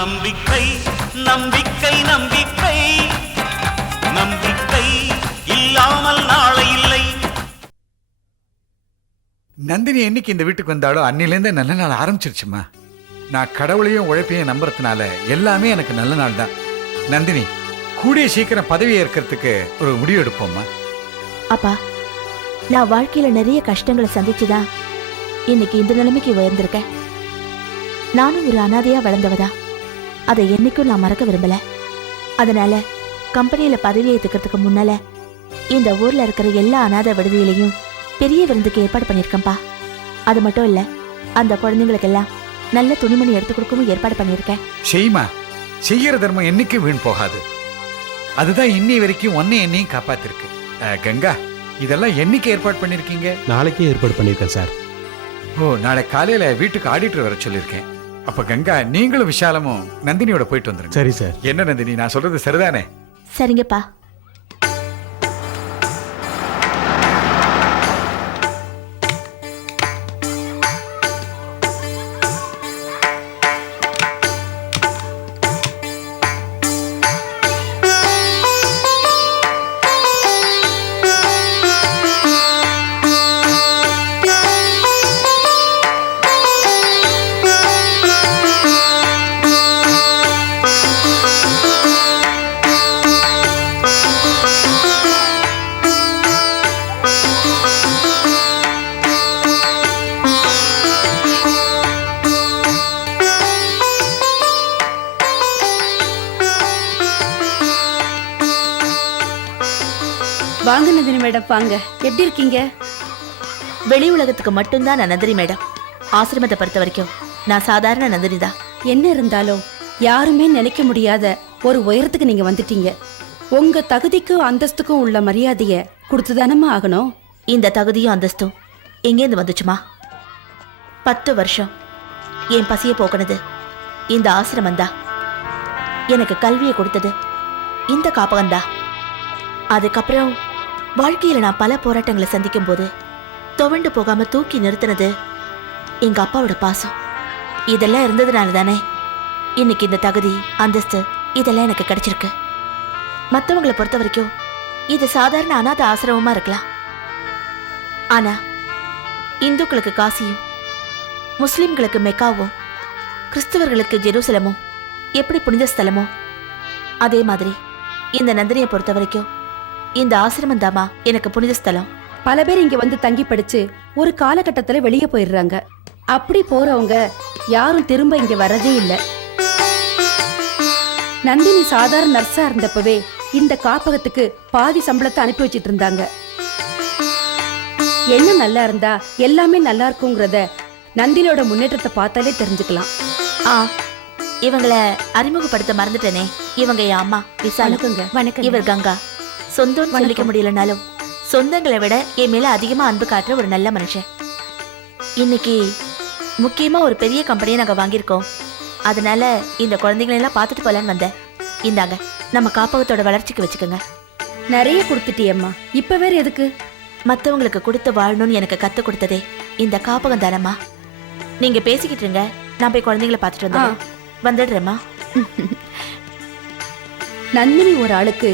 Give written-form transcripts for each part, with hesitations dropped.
நம்பிக்கை நம்பிக்கை நம்பிக்கை நம்பிக்கை இல்லாமல் நாளை இல்லை. நந்தினி என்னைக்கு இந்த வீட்டுக்கு வந்தாலும் அன்னிலேருந்து நல்ல நாள் ஆரம்பிச்சிருச்சுமா. நான் கடவுளையும் உழைப்பையும் நம்புறதுனால எல்லாமே எனக்கு நல்ல நாள் தான். நந்தினி, கூடிய சீக்கிரம் பதவி ஏற்கிறதுக்கு ஒரு முடிவு எடுப்போம்மா. அப்பா, நான் வாழ்க்கையில நிறைய கஷ்டங்களை சந்திச்சுதான் இன்னைக்கு இந்த நிலைமைக்கு உயர்ந்திருக்கேன். நானும் ஒரு அனாதையா வளர்ந்தவதா. அதை என்னைக்கும் நான் மறக்க விரும்பல. அதனால கம்பெனியில பதவி ஏத்துக்கிறதுக்கு முன்னால இந்த ஊர்ல இருக்கிற எல்லா அனாதை விடுதியிலையும் பெரிய விருந்துக்கு ஏற்பாடு பண்ணிருக்கேன்பா. அது மட்டும் இல்ல, அந்த குழந்தைங்களுக்கெல்லாம் நல்ல துணிமணி எடுத்து கொடுக்கவும் ஏற்பாடு பண்ணிருக்கேன். செய்யுமா, செய்யற தர்மம் என்னைக்கு வீண் போகாது. அதுதான் இன்னி வரைக்கும் ஒன்னே என்னையும் காப்பாத்திருக்கு. கங்கா, இதெல்லாம் என்னைக்கு ஏற்பாடு பண்ணிருக்கீங்க? நாளைக்கே ஏற்பாடு பண்ணிருக்கேன் சார். ஓ, நாளை காலையில வீட்டுக்கு ஆடிட்டர் வர சொல்லியிருக்கேன். அப்ப கங்கா, நீங்களும் விஷாலமும் நந்தினியோட போயிட்டு வந்துருங்க. சரி சார். என்ன நந்தினி, நான் சொல்றது சரிதானே? சரிங்கப்பா. வாங்க நந்தினி மேடம், வாங்க. எப்படி இருக்கீங்க? வெளி உலகத்துக்கு மட்டும்தான் நான் நந்தினி மேடம். ஆசிரமத்தை பொறுத்த வரைக்கும் நான் சாதாரண நந்தினி தான். என்ன இருந்தாலும் யாருமே நினைக்க முடியாத ஒரு உயரத்துக்கு நீங்க வந்துட்டீங்க. உங்க தகுதிக்கும் அந்தஸ்துக்கும் உள்ள மரியாதைய கொடுத்துதானமா ஆகணும். இந்த தகுதியும் அந்தஸ்தும் எங்கேருந்து வந்துச்சுமா? 10 வருஷம் என் பசியை போக்குனது இந்த ஆசிரமந்தான். எனக்கு கல்வியை கொடுத்தது இந்த காப்பகம்தான். அதுக்கப்புறம் வாழ்க்கையில நான் பல போராட்டங்களை சந்திக்கும் போது துவண்டு போகாம தூக்கி நிறுத்தினது எங்க அப்பாவோட பாசம். இதெல்லாம் இருந்ததுனால தானே இன்னைக்கு இந்த தகுதி, அந்தஸ்து இதெல்லாம் எனக்கு கிடைச்சிருக்கு. மற்றவங்களை பொறுத்த வரைக்கும் இது சாதாரண அநாத ஆசிரமமா இருக்கலாம். ஆனா இந்துக்களுக்கு காசியும், முஸ்லிம்களுக்கு மெக்காவும், கிறிஸ்தவர்களுக்கு ஜெருசலமும் எப்படி புனித ஸ்தலமோ அதே மாதிரி இந்த நந்தினியை பொறுத்த வரைக்கும் இந்த ஆசிரமம் தாமா எனக்கு புனித ஸ்தலம். பல பேர் இங்க வந்து தங்கி படிச்சு ஒரு காலகட்டத்துல வெளியே போயிடுறாங்க. அப்படி போறவங்க யாரும் திரும்ப இங்க வரதே இல்ல. நந்தினி சாதாரண நர்ஸா இருந்தப்பவே இந்த காப்பகத்துக்கு பாதி சம்பளத்தை அனுப்பி வச்சிட்டு இருந்தாங்க. என்ன நல்லா இருந்தா எல்லாமே நல்லா இருக்குங்கிறத நந்தினியோட முன்னேற்றத்தை பார்த்தாலே தெரிஞ்சுக்கலாம். இவங்களை அறிமுகப்படுத்த மறந்துட்டேனே. இவங்க என் அம்மா விசாலுக்குங்க. வணக்கம். இவர் கங்கா. சொந்தம் சொல்லிக்க முடியலனாலும் சொந்தங்களை விட என் மேல அதிகமா அன்பு காட்டுற ஒரு நல்ல மனுஷன். இன்னைக்கு முக்கியமா ஒரு பெரிய கம்பெனியை நாங்க வாங்கியிருக்கோம். அதனால இந்த குழந்தைகளை எல்லாம் பார்த்துட்டு போலான்னு வந்தேன். இந்தாங்க, நம்ம காப்பகத்தோட வளர்ச்சிக்கு வச்சுக்கோங்க. நிறைய கொடுத்துட்டியம்மா, இப்ப வேற எதுக்கு? மற்றவங்களுக்கு கொடுத்து வாழணும்னு எனக்கு கத்து கொடுத்ததே இந்த காப்பகம் தானம்மா. நீங்க பேசிக்கிட்டு இருங்க, நான் போய் குழந்தைங்களை பார்த்துட்டு வந்துடுறேம்மா. நந்தினி ஒரு ஆளுக்கு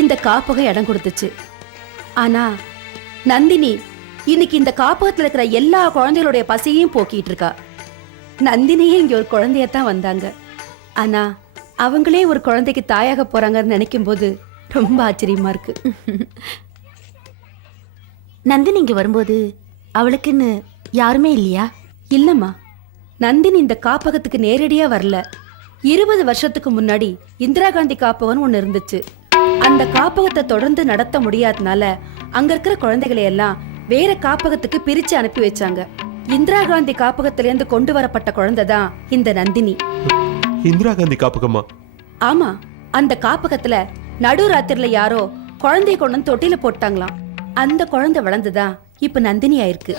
இந்த காப்பகம் இடம் கொடுத்துச்சு. ஆனா நந்தினி இன்னைக்கு இந்த காப்பகத்துல இருக்கிற எல்லா குழந்தைகளுடைய பசியையும் போக்கிட்டு இருக்கா. நந்தினியே இங்க ஒரு குழந்தையத்தான் வந்தாங்க. ஆனா அவங்களே ஒரு குழந்தைக்கு தாயாக போறாங்கன்னு நினைக்கும் போது ரொம்ப ஆச்சரியமா இருக்கு. நந்தினி இங்க வரும்போது அவளுக்குன்னு யாருமே இல்லையா? இல்லம்மா, நந்தினி இந்த காப்பகத்துக்கு நேரடியா வரல. 20 வருஷத்துக்கு முன்னாடி இந்திரா காந்தி காப்பகம்னு ஒண்ணு இருந்துச்சு. அந்த காப்பகத்தை தொடர்ந்து நடத்த முடியாதனால அங்க இருக்கிற குழந்தைகளை எல்லாம் வேற காப்பகத்துக்கு பிரிச்சு அனுப்பி வச்சாங்க. இந்திரா காந்தி காப்பகத்திலிருந்து கொண்டு வரப்பட்ட குழந்தை தான் இந்த நந்தினி. இந்திரா காந்தி காப்பகமா? ஆமா, அந்த காப்பகத்துல நடுராத்திரில யாரோ குழந்தைய கொண்டு தொட்டில போட்டாங்களாம். அந்த குழந்தை வளர்ந்துதான் இப்ப நந்தினி ஆயிருக்கு.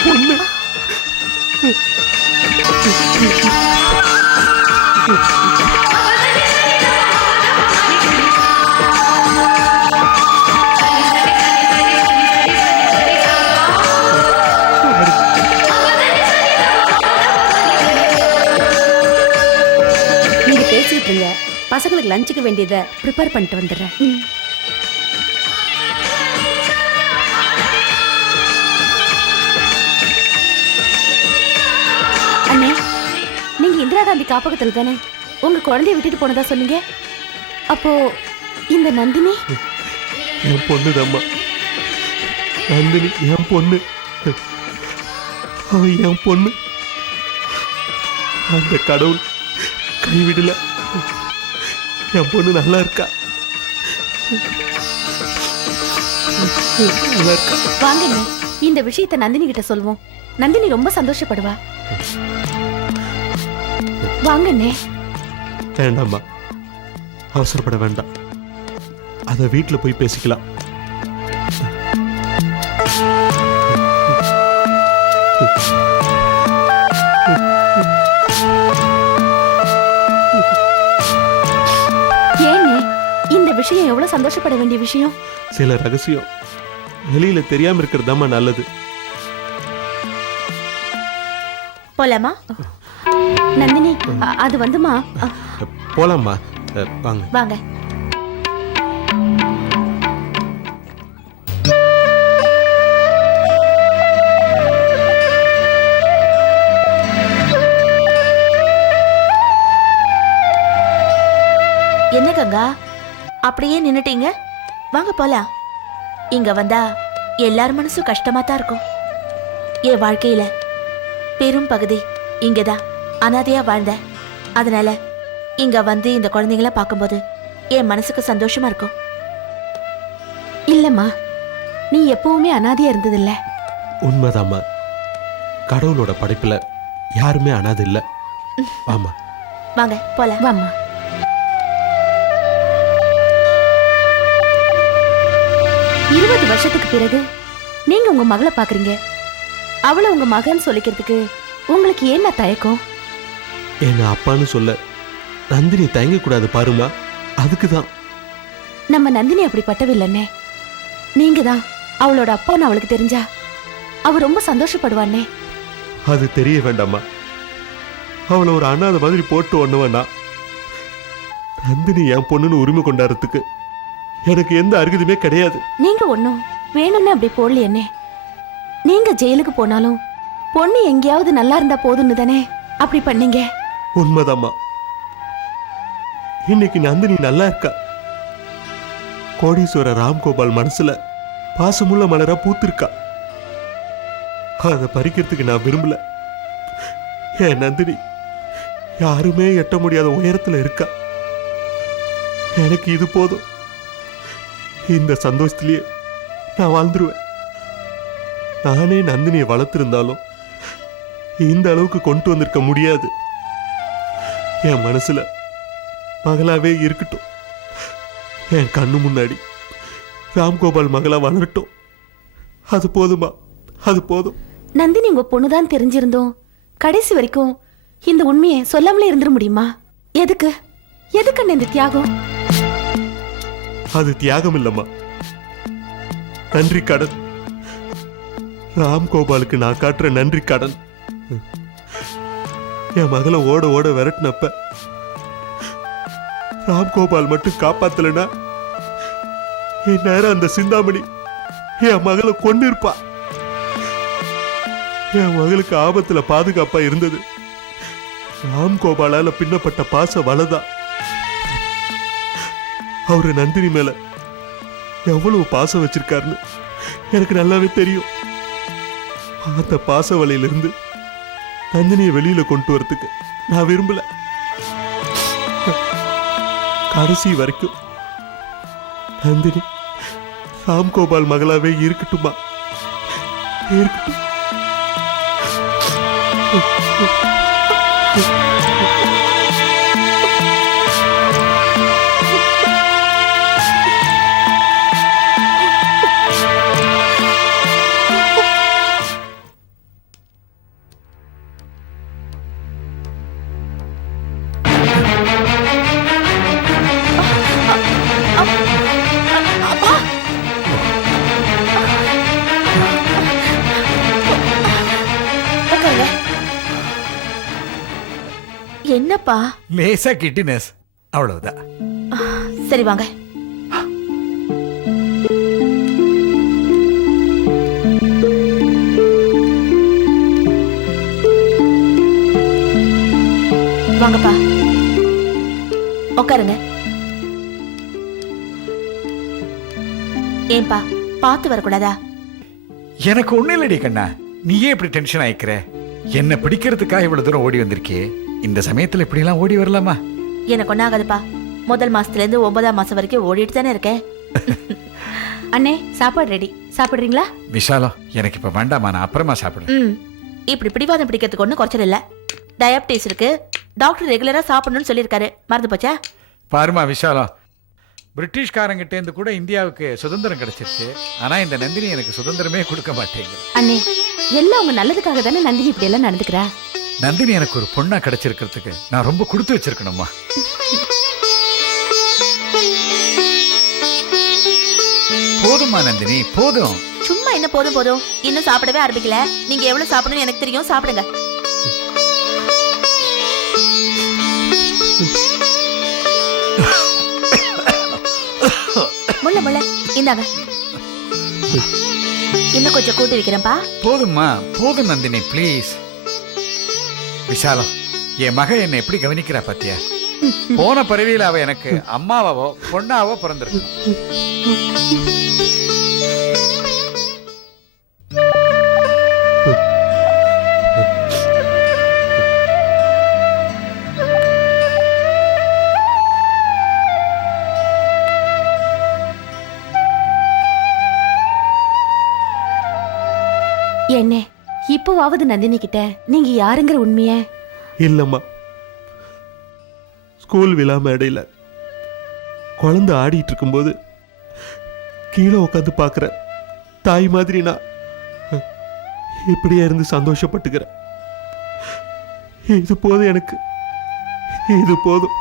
என் பொண்ணு. நீங்க பேசிட்டு இருங்க, பசங்களுக்கு லஞ்சுக்கு வேண்டியதை ப்ரிப்பேர் பண்ணிட்டு வந்துடுறேன். அண்ணே, நீங்க இந்திரா காந்தி காப்பகத்தில் தானே உங்க குழந்தைய விட்டுட்டு போனதா சொன்னீங்க? அப்போ இந்த நந்தினி என் பொண்ணுதம்மா. நந்தினி என் பொண்ணு. அவ என் பொண்ணு. அந்த கடவுள் கைவிடல. என் பொண்ணு நல்லா இருக்கா. நல்லா இருக்கா. வாங்க, இந்த விஷயத்தை நந்தினி கிட்ட சொல்வோம். நந்தினி ரொம்ப சந்தோஷப்படுவா. வாங்கண்ணே. வேண்டாம்மா, அவசரப்பட வேண்டாம். அத வீட்டுல போய் பேசிக்கலாம். ஏன்னே, இந்த விஷயம் எவ்வளவு சந்தோஷப்பட வேண்டிய விஷயம். சில ரகசியம் வெளியில தெரியாம இருக்கிறதாம்மா நல்லது. போலாமா? நந்தினி, அது வந்துமா. போலாம்மா, வாங்க. வாங்க. என்ன கங்கா, அப்படியே நின்னுட்டீங்க? வாங்க போலாம். இங்க வந்தா எல்லார் மனசும் கஷ்டமா தான் இருக்கும். என் வாழ்க்கையில பெரும் பகுதி இங்கதான் அனாதையா வாழ்ந்த. அதனால இங்க வந்து இந்த குழந்தைங்கள பார்க்கும்போது என் மனசுக்கு சந்தோஷமா இருக்கும். இல்லம்மா, நீ எப்பவுமே அனாதையா இருந்ததில்ல. உண்மைதாம்மா. கடவுளோட படைப்புல யாருமே அனாதை இல்ல. ஆமா, வாங்க போலாம். வாம்மா. இருபது வருஷத்துக்கு பிறகு நீங்க உங்க மகளை பாக்குறீங்க. அவளை உங்க மகன் சொல்லிக்கிறதுக்கு உங்களுக்கு என்ன தயக்கம்? என்ன அப்பான்னு சொல்ல நந்தினி தயங்க கூடாது பாருமா. அதுக்குதான். நம்ம நந்தினி அப்படிப்பட்டவில்லைன்னே. நீங்க தான் அவளோட அப்பான்னு அவளுக்கு தெரிஞ்சா அவ ரொம்ப சந்தோஷப்படுவானே. அது தெரிய வேண்டாமா. அவளை ஒரு அண்ணாத மாதிரி போட்டு ஒண்ணுவனா. நந்தினி என் பொண்ணுன்னு உரிமை கொண்டாடுறதுக்கு எனக்கு எந்த அருகதுமே கிடையாது. நீங்க ஒண்ணும் வேணும்னு அப்படி போடலையே. நீங்க ஜெயிலுக்கு போனாலும் பொண்ணு எங்கேயாவது நல்லா இருந்தா போதும்னு தானே அப்படி பண்ணீங்க. உண்மைதாம்மா. இன்னைக்கு நந்தினி நல்லா இருக்கா. கோடீஸ்வர ராம்கோபால் மனசுல பாசமுள்ள மலரா பூத்திருக்கா. அதை பறிக்கிறதுக்கு நான் விரும்பல. என் நந்தினி யாருமே எட்ட முடியாத உயரத்துல இருக்கா. எனக்கு இது போதும். இந்த சந்தோஷத்திலேயே நான் வாழ்ந்துருவேன். நானே நந்தினியை வளர்த்திருந்தாலும் இந்த அளவுக்கு கொண்டு வந்திருக்க முடியாது. என் மனசுல மகளாவே இருக்கட்டும். என் கண்ணு முன்னாடி ராம்கோபால் மகளா வளரட்டும். அது போதுமா, அது போதும். நந்தினி உங்க பொண்ணுதான் தெரிஞ்சிருந்தோம் கடைசி வரைக்கும் இந்த உண்மையை சொல்லாமலே இருந்துட முடியுமா? எதுக்கு எதுக்கு இந்த தியாகம்? அது தியாகம் இல்லம்மா, நன்றி கடன். ராம்கோபாலுக்கு நான் காட்டுற நன்றி கடன். என் மகளை ஓட ஓட விரட்டினப்ப ராம்கோபால் மட்டும் காப்பாத்தலனா என் நேரம் அந்த சிந்தாமணி என் மகளை கொண்டு இருப்பா. என் மகளுக்கு ஆபத்துல பாதுகாப்பா இருந்தது ராம்கோபாலால பின்னப்பட்ட பாச வலதான். அவரு நந்தினி மேல எவ்வளவு பாசம் வச்சிருக்காருன்னு எனக்கு நல்லாவே தெரியும். அந்த பாச வலையிலிருந்து நந்தினியை வெளியில கொண்டு வரதுக்கு நான் விரும்பல. கடைசி வரைக்கும் நந்தினி ராம்கோபால் மகளாவே இருக்கட்டுமா, இருக்கட்டும். என்னப்பா? லேசா கிட்டினஸ், அவ்வளவுதான். சரி வாங்க. வாங்கப்பா, உட்காருங்க. ஏன்பா பார்த்து வரக்கூடாதா? எனக்கு ஒண்ணு இல்லடி கண்ணா, நீயே இப்படி டென்ஷன் ஆயிக்கிற? என்ன பிடிக்கிறதுக்காக இவ்வளவு தூரம் ஓடி வந்திருக்கே, இந்த சமயத்துல இப்படி எல்லாம் ஓடி வரலாமா? எனக்கு ஒன்னாகாதுப்பா. முதல் மாசத்துல இருந்து 9ஆம் மாசம் வரைக்கும் ஓடிட்டு தானே இருக்கேன். அண்ணே, சாப்பாடு ரெடி, சாப்பிடுறீங்களா? விஷாலம், எனக்கு இப்ப வேண்டாமா, நான் அப்புறமா சாப்பிடுறேன். இப்படி பிடிவாதம் பிடிக்கிறதுக்கு ஒன்றும் குறைச்சல் இல்ல. டயபிட்டிஸ் இருக்கு, டாக்டர் ரெகுலரா சாப்பிடணும்னு சொல்லியிருக்காரு. மறந்து போச்சா? பாருமா விஷாலம், பிரிட்டிஷ்காரங்கிட்ட இருந்து கூட இந்தியாவுக்கு சுதந்திரம் கிடைச்சிருச்சு. ஆனா இந்த நந்தினி எனக்கு சுதந்திரமே கொடுக்க மாட்டேங்குது. அண்ணே, எல்லாம் உங்க நல்லதுக்காக தானே நந்தினி இப்படி எல்லாம் நடந்துக்கிறா. நந்தினி எனக்கு ஒரு பொண்ணா கிடைச்சிருக்கிறதுக்கு நான் ரொம்ப கொடுத்து வச்சிருக்கணுமா? போதுமா நந்தினி, போதும். சும்மா என்ன போதும் போதும், இன்னும் சாப்பிடவே ஆரம்பிக்கல. நீங்க எவ்வளவு சாப்பிடணும்னு எனக்கு தெரியும், சாப்பிடுங்க. முள்ள முள்ள, இந்தாங்க. இன்னும் கொஞ்சம் கூட்டி வைக்கிறேன்ப்பா. போதும்மா, போதும் நந்தினி, ப்ளீஸ். விஷாலம், என் மக என்னை எப்படி கவனிக்கிறா பாத்தியா? போன பிறவியில அவ எனக்கு அம்மாவோ பொண்ணாவோ பிறந்திருக்கு. என்ன இப்போவாவது நந்தினி கிட்ட நீங்க யாருங்கிற உண்மைய? இல்லம்மா, ஸ்கூல் விழா மேடையில் குழந்தை ஆடிட்டு இருக்கும்போது கீழே உட்காந்து பார்க்குற தாய் மாதிரி நான் இப்படியே இருந்து சந்தோஷப்பட்டுக்கிறேன். இது போதும் எனக்கு, இது போதும்.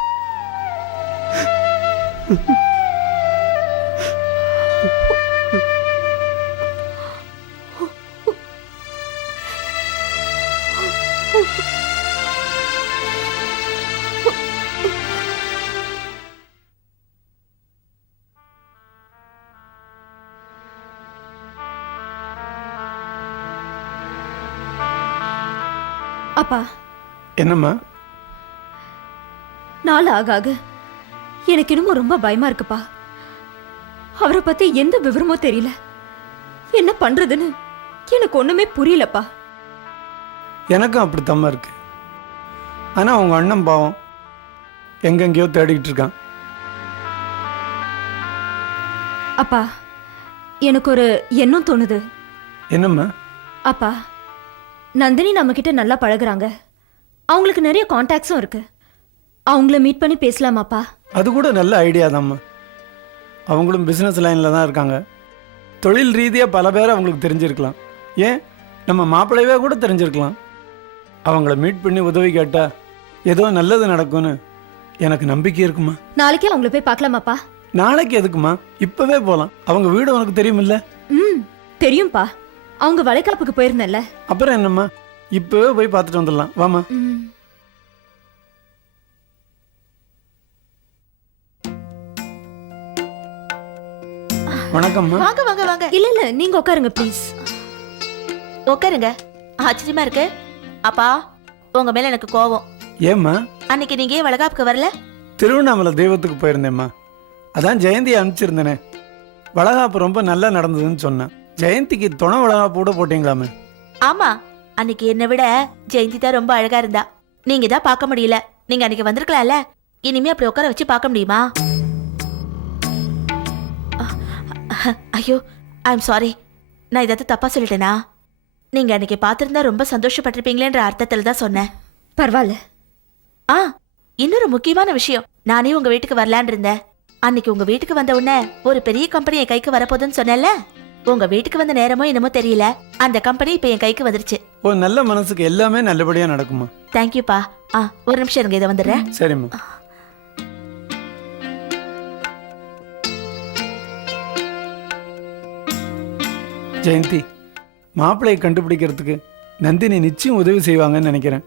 அப்பா, என்னம்மா? நாள் ஆக ஆக எனக்கு என்னமோ ரொம்ப பயமா இருக்குப்பா. அவரை பத்தி எந்த விவரமோ தெரியல. என்ன பண்றதுன்னு எனக்கு ஒண்ணுமே புரியலப்பா. எனக்கும் அப்படித்தம்மா இருக்கு. ஆனா உங்க அண்ணன் பாவம் எங்கெங்கயோ தேடிக்கிட்டு இருக்கான். அப்பா, எனக்கு ஒரு எண்ணம் தோணுது. என்னம்மா? அப்பா, நந்தினி நம்ம கிட்ட நல்லா பழகுறாங்க. அவங்களுக்கு நிறைய கான்டாக்ட்ஸும் இருக்கு. அவங்கள மீட் பண்ணி பேசலாமாப்பா? அது கூட நல்ல ஐடியா தான்மா. அவங்களும் பிஸ்னஸ் லைனில் தான் இருக்காங்க. தொழில் ரீதியாக பல பேர் அவங்களுக்கு தெரிஞ்சிருக்கலாம். ஏன் நம்ம மாப்பிள்ளையவே கூட தெரிஞ்சிருக்கலாம். அவங்கள மீட் பண்ணி உதவி கேட்டா ஏதோ நல்லது நடக்கும்னு எனக்கு நம்பிக்கை இருக்குமா. நாளைக்கே அவங்கள போய் பார்க்கலாமாப்பா? நாளைக்கு எதுக்குமா, இப்பவே போகலாம். அவங்க வீடு உனக்கு தெரியுமில்ல? தெரியும்பா, அவங்க வளைகாப்புக்கு போயிருந்தேன்ல. அப்புறம் என்னம்மா, இப்பவே போய் பார்த்துட்டு வந்துடலாம். வாமா. வணக்கம்மா. வாங்க வாங்க வாங்க. இல்ல இல்ல, நீங்க உட்காருங்க ப்ளீஸ். உட்காருங்க. ஆச்சரியமா இருக்கு. அப்பா, உங்க மேல எனக்கு கோவம். ஏம்மா? அன்னைக்கு நீங்க ஏன் வளகாப்புக்கு வரல? திருவண்ணாமலை தெய்வத்துக்கு போயிருந்தேம்மா. அதான் ஜெயந்தியை அனுப்பிச்சிருந்தேனே. வளகாப்பு ரொம்ப நல்லா நடந்ததுன்னு சொன்னேன். ஜெயந்திக்கு துணை வளகாப்பு கூட போட்டீங்களாமே. ஆமா, அன்னைக்கு என்னை விட ஜெயந்தி தான் ரொம்ப அழகா இருந்தா. நீங்க தான் பார்க்க முடியல. நீங்க அன்னைக்கு வந்திருக்கலாம்ல. இனிமே அப்படி உட்கார வச்சு பார்க்க முடியுமா? ஐயோ, ஐ எம் சாரி. நான் ஏதாவது தப்பா சொல்லிட்டேனா? நீங்க அன்னைக்கு பார்த்திருந்தா ரொம்ப சந்தோஷப்பட்டிருப்பீங்களேன்ற அர்த்தத்துல தான் சொன்னேன். பரவாயில்ல. இன்னொரு முக்கியமான விஷயம், நானே உங்க வீட்டுக்கு வரலான் இருந்தேன். அன்னைக்கு உங்க வீட்டுக்கு வந்த உடனே ஒரு பெரிய கம்பெனி என் கைக்கு வரப்போகுதுன்னு சொன்னேன்ல. உங்க வீட்டுக்கு வந்த நேரமோ என்னமோ தெரியல, அந்த கம்பெனி இப்ப என் கைக்கு வந்துருச்சு. ஓ, நல்ல மனசுக்கு எல்லாமே நல்லபடியா நடக்குமா. தேங்க்யூப்பா. ஒரு நிமிஷம் இருங்க, இதை வந்துடுறேன். சரிம்மா. ஜெயந்தி, மாப்பிள்ளையை கண்டுபிடிக்கிறதுக்கு நந்தினி நிச்சயம் உதவி செய்வாங்கன்னு நினைக்கிறேன்.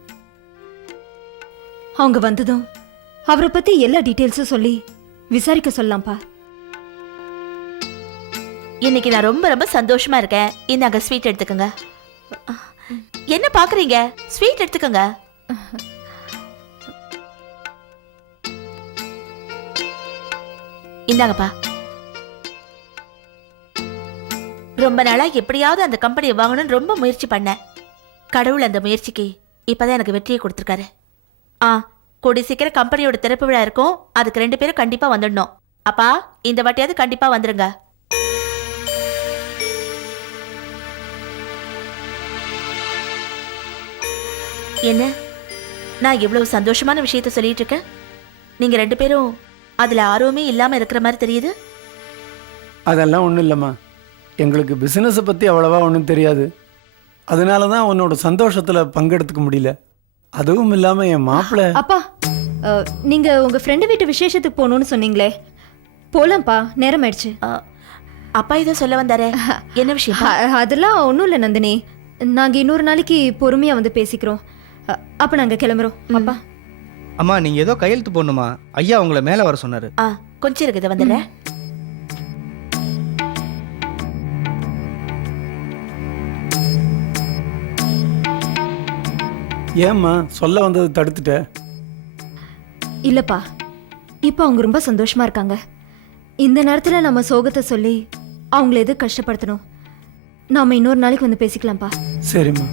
அவங்க வந்ததும் அவரை பத்தி எல்லா டீட்டெயில்ஸும் சொல்லி விசாரிக்க சொல்லலாம்ப்பா. இன்னைக்கு நான் ரொம்ப ரொம்ப சந்தோஷமா இருக்கேன். இந்தாங்க ஸ்வீட் எடுத்துக்கோங்க. என்ன பாக்குறீங்க? ஸ்வீட் எடுத்துக்கோங்க. இந்தாங்கப்பா. ரொம்ப நாளா எப்படியாவது அந்த கம்பெனியை வாங்கணும்னு ரொம்ப முயற்சி பண்ணேன். கடவுள் அந்த முயற்சிக்கு இப்பதான் எனக்கு வெற்றியை கொடுத்துருக்காரு. கூடி சீக்கிரம் கம்பெனியோட திறப்பு விழா இருக்கும். அதுக்கு 2 பேரும் கண்டிப்பா வந்துடணும். அப்பா, இந்த வாட்டியாவது கண்டிப்பா வந்துருங்க. என்ன, நான் இவ்வளவு சந்தோஷமான விஷயத்த சொல்லிட்டு இருக்கேன், நீங்க 2 பேரும் அதுல ஆர்வமே இல்லாம இருக்கிற மாதிரி தெரியுது. அதெல்லாம் ஒன்றும் இல்லைம்மா, எங்களுக்கு பிஸ்னஸை பற்றி அவ்வளவா ஒன்றும் தெரியாது. அதனால தான் உன்னோட சந்தோஷத்தில் பங்கெடுத்துக்க முடியல. அதுவும் இல்லாமல் என் மாப்பிள்ளை. அப்பா, நீங்க உங்க ஃப்ரெண்டு வீட்டு விசேஷத்துக்கு போகணும்னு சொன்னீங்களே, போலாம்ப்பா, நேரம் ஆயிடுச்சு. அப்பா இதை சொல்ல வந்தாரே, என்ன விஷயம்? அதெல்லாம் ஒன்றும் இல்லை நந்தினி, நாங்க இன்னொரு நாளைக்கு பொறுமையா வந்து பேசிக்கிறோம். அப்ப நாங்க கிளம்புறோம். அப்பா. அம்மா, நீங்க ஏதோ கையெழுத்து போடணுமா? ஐயா உங்களை மேல வர சொன்னாரு. கொஞ்சம் இருக்குது, வந்துடுறேன். ஏம்மா சொல்ல வந்தது தடுத்துட்ட? இல்லப்பா, இப்போ அவங்க ரொம்ப சந்தோஷமா இருக்காங்க. இந்த நேரத்துல நம்ம சோகத்தை சொல்லி அவங்கள எது கஷ்டப்படுத்தணும்? நாம இன்னொரு நாளைக்கு வந்து பேசிக்கலாம்ப்பா. சரிம்மா.